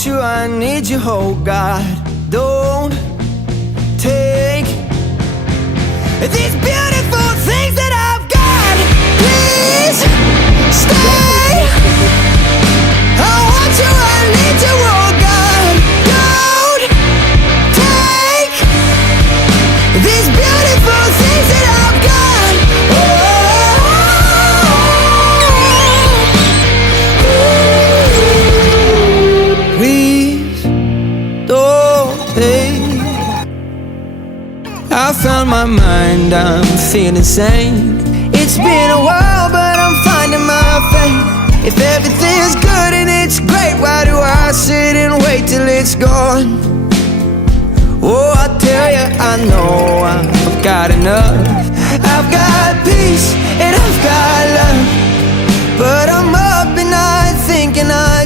want you, I need you, oh God. Don't take these beautiful things that I've got. Please stay. I want you, I need you, oh God. Don't take these beautiful things that I've got. Please don't take. I found my mind, I'm feeling sane. It's been a while, but I'm finding my faith. If everything's good and it's great, why do I sit and wait till it's gone? Oh, I tell you, I know I've got enough. I've got peace and I've got love, but I'm